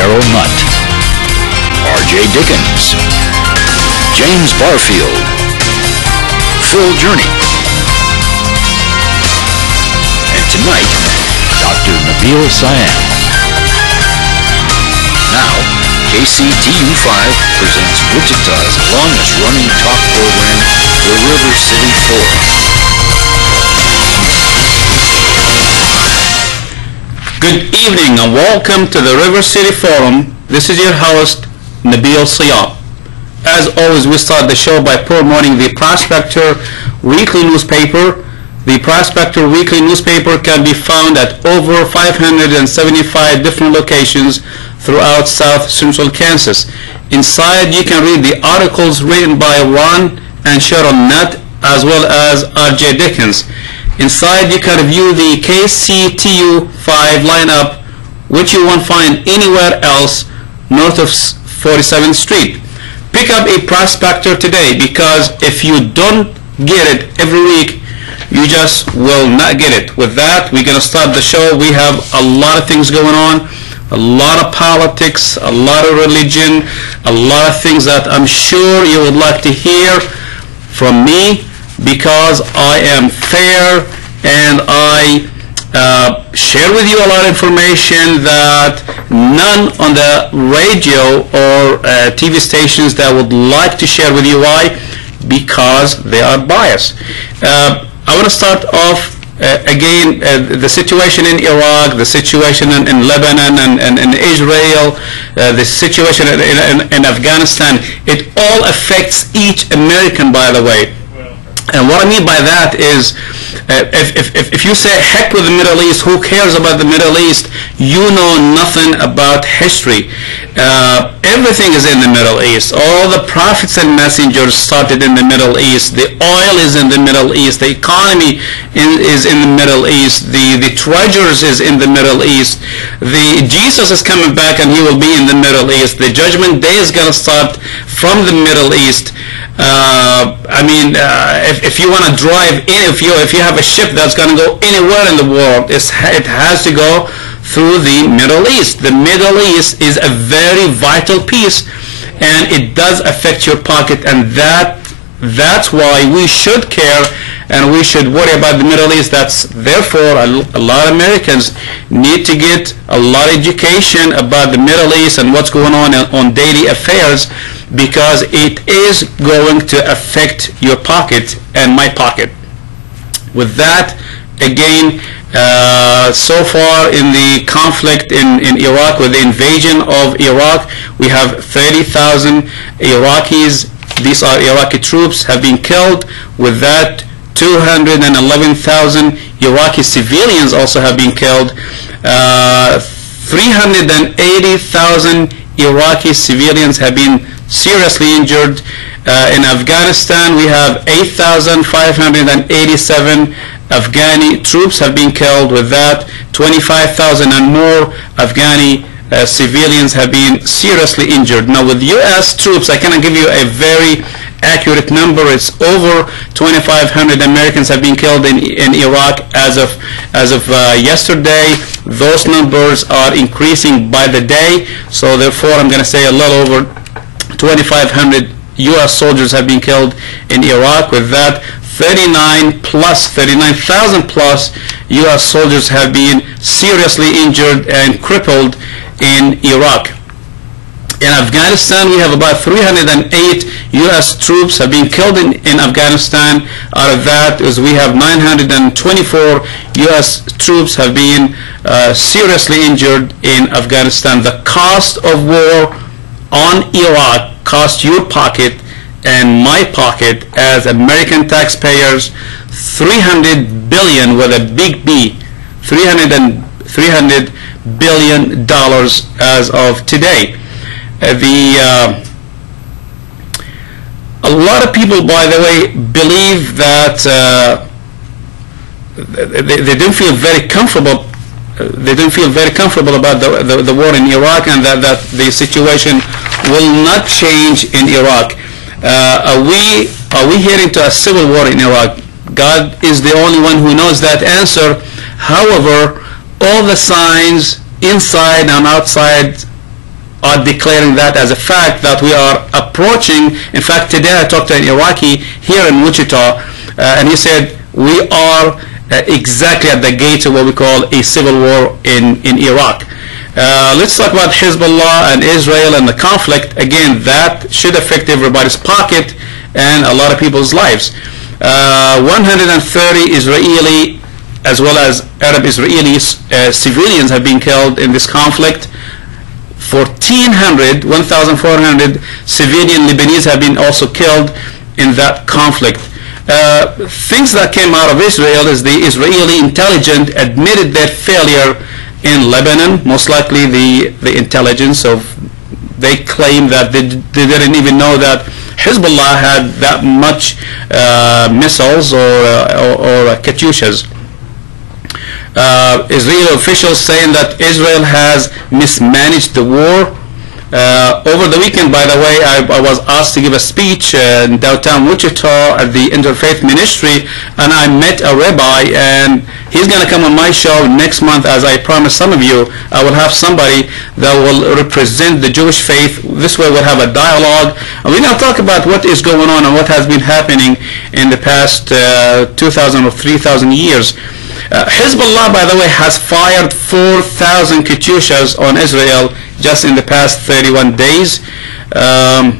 Cheryl Nutt, R.J. Dickens, James Barfield, Phil Journey, and tonight, Dr.Nabil Seyam. Now, KCTU5 presents Wichita's longest-running talk program, The River City Forum. Good evening and welcome to the River City Forum. This is your host, Nabil Seyam. As always, we start the show by promoting the Prospector Weekly newspaper. The Prospector Weekly newspaper can be found at over 575 different locations throughout South Central Kansas. Inside, you can read the articles written by Ron and Cheryl Nutt as well as R.J. Dickens. Inside, you can view the KCTU5 lineup, which you won't find anywhere else north of 47th Street. Pick up a Prospector today, because if you don't get it every week, you just will not get it. With that, we're going to start the show. We have a lot of things going on, a lot of politics, a lot of religion, a lot of things that I'm sure you would like to hear from me, because I am fair and I share with you a lot of information that none on the radio or TV stations that would like to share with you. Why? Because they are biased. I want to start off again, the situation in Iraq, the situation in Lebanon and in Israel, the situation in Afghanistan. It all affects each American, by the way. And what I mean by that is, if you say heck with the Middle East, who cares about the Middle East? You know nothing about history. Everything is in the Middle East. All the prophets and messengers started in the Middle East. The oil is in the Middle East. The economy is in the Middle East. The treasures is in the Middle East. Jesus is coming back and he will be in the Middle East. The judgment day is going to start from the Middle East. If you want to drive in, if you have a ship that's going to go anywhere in the world, it has to go through the Middle East. The Middle East is a very vital piece, and it does affect your pocket, and that's why we should care and we should worry about the Middle East. Therefore a lot of Americans need to get a lot of education about the Middle East and what's going on daily affairs, because it is going to affect your pocket and my pocket. With that, again, so far in the conflict in Iraq, with the invasion of Iraq, we have 30,000 Iraqis. These are Iraqi troops have been killed. With that, 211,000 Iraqi civilians also have been killed. 380,000 Iraqi civilians have been seriously injured. In Afghanistan, we have 8,587 Afghani troops have been killed. With that, 25,000 and more Afghani civilians have been seriously injured. Now, with U.S. troops, I cannot give you a very accurate number. It's over 2,500 Americans have been killed in Iraq as of yesterday. Those numbers are increasing by the day. So therefore, I'm going to say a little over 2,500 U.S. soldiers have been killed in Iraq. With that, 39,000 plus U.S. soldiers have been seriously injured and crippled in Iraq. In Afghanistan, we have about 308 U.S. troops have been killed in Afghanistan. Out of that, we have 924 U.S. troops have been seriously injured in Afghanistan. The cost of war on Iraq cost your pocket and my pocket as American taxpayers $300 billion, with a big B, $300 billion as of today. A lot of people, by the way, believe that they don't feel very comfortable. They don't feel very comfortable about the war in Iraq, and that the situation will not change in Iraq. Are we heading to a civil war in Iraq? God is the only one who knows that answer. However, all the signs inside and outside are declaring that as a fact, that we are approaching. In fact, today I talked to an Iraqi here in Wichita, and he said we are exactly at the gates of what we call a civil war in Iraq. Let's talk about Hezbollah and Israel and the conflict. Again, that should affect everybody's pocket and a lot of people's lives. 130 Israeli as well as Arab Israeli civilians have been killed in this conflict. 1,400 civilian Lebanese have been also killed in that conflict. Things that came out of Israel is the Israeli intelligence admitted their failure in Lebanon. Most likely the intelligence of, they claim that they didn't even know that Hezbollah had that much missiles or Katyushas. Israeli officials saying that Israel has mismanaged the war. Over the weekend, by the way, I was asked to give a speech in downtown Wichita at the Interfaith Ministry, and I met a rabbi, and he's going to come on my show next month. As I promised some of you, I will have somebody that will represent the Jewish faith. This way we'll have a dialogue, and we're going to talk about what is going on and what has been happening in the past 2,000 or 3,000 years. Hezbollah, by the way, has fired 4,000 Katyushas on Israel just in the past 31 days. A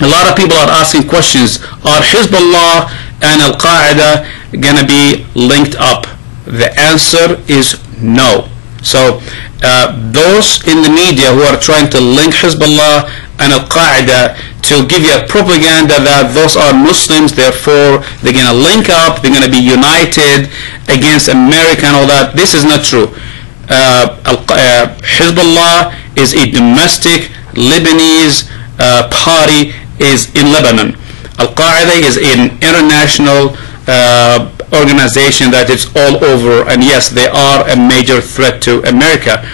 lot of people are asking questions. Are Hezbollah and Al-Qaeda going to be linked up? The answer is no. So those in the media who are trying to link Hezbollah and Al-Qaeda to give you a propaganda that those are Muslims, therefore they're going to link up, they're going to be united against America and all that. This is not true. Hezbollah is a domestic Lebanese party, is in Lebanon. Al-Qaeda is an international organization that is all over, and yes, they are a major threat to America.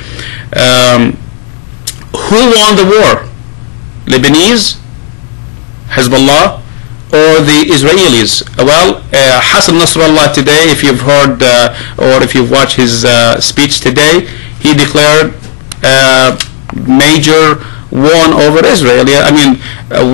Who won the war? Lebanese, Hezbollah, or the Israelis? Well, Hassan Nasrallah today, if you've heard or if you've watched his speech today, he declared major won over Israel. I mean,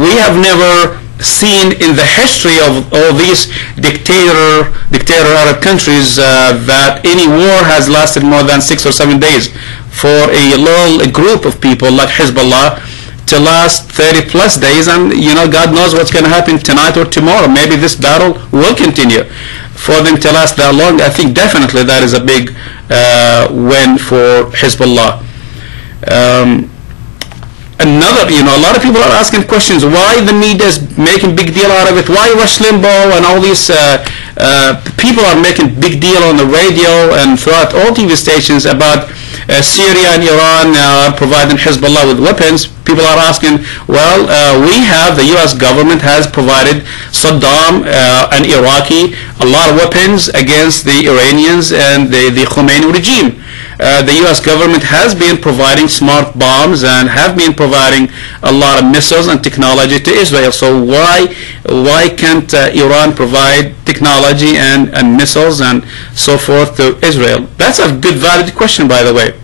we have never seen in the history of all these dictator Arab countries that any war has lasted more than 6 or 7 days. For a little group of people like Hezbollah to last 30 plus days, and you know, God knows what's going to happen tonight or tomorrow. Maybe this battle will continue. For them to last that long, I think definitely that is a big win for Hezbollah. Another, you know, a lot of people are asking questions. Why the media is making big deal out of it? Why Rush Limbaugh and all these people are making big deal on the radio and throughout all TV stations about Syria and Iran providing Hezbollah with weapons? People are asking, well, we have, the U.S. government has provided Saddam and Iraqi a lot of weapons against the Iranians and the Khomeini regime. The U.S. government has been providing smart bombs and have been providing a lot of missiles and technology to Israel. So why can't Iran provide technology and missiles and so forth to Israel? That's a good, valid question, by the way.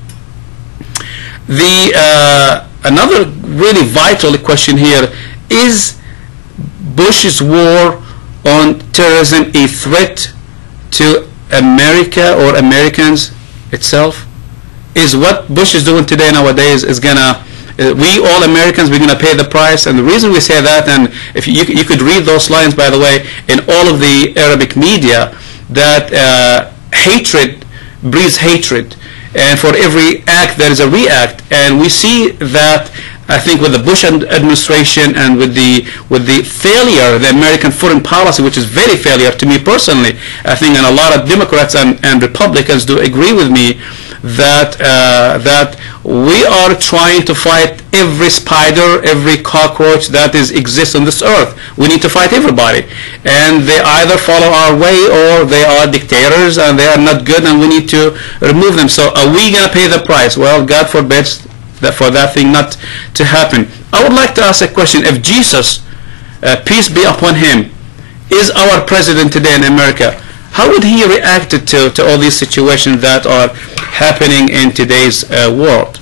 Another really vital question here: is Bush's war on terrorism a threat to America or Americans itself? Is what Bush is doing today nowadays is gonna, we all Americans, we're gonna pay the price? And the reason we say that, and if you could read those lines, by the way, in all of the Arabic media, that hatred breeds hatred, and for every act there is a react. And we see that, I think, with the Bush administration and with the failure, the American foreign policy, which is very failure to me personally. I think, and a lot of Democrats and Republicans do agree with me, that that we are trying to fight every spider, every cockroach that exists on this earth. We need to fight everybody, and they either follow our way or they are dictators and they are not good, and we need to remove them. So are we going to pay the price? Well, God forbid that for that thing not to happen. I would like to ask a question. If Jesus, peace be upon him, is our president today in America, how would he react to all these situations that are happening in today's world?